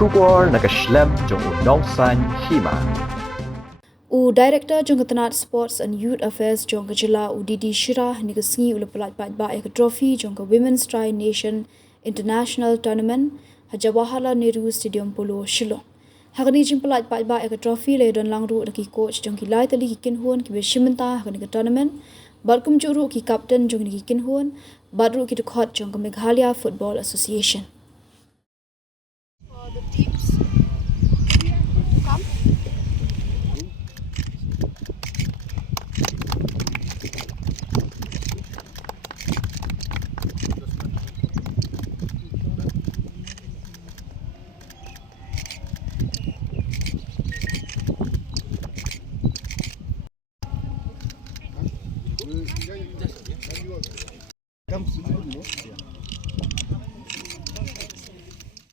Shubor nakashlem jong unongsan Hima. Director jong Tanat Sports and Youth Affairs jong Jila Udidi Shira ni kesengi pelat Paidbah trophy jong Women's Tri Nation International Tournament Jawaharlal Nehru Stadium Polo Shillong. Hakani jing pelat Paidbah trophy le don langru ki coach jong Lai tali kin huan ki beshimenta hakani tournament barkum juru ki captain jong ki kin huan badru ki khot jong Meghalaya Football Association.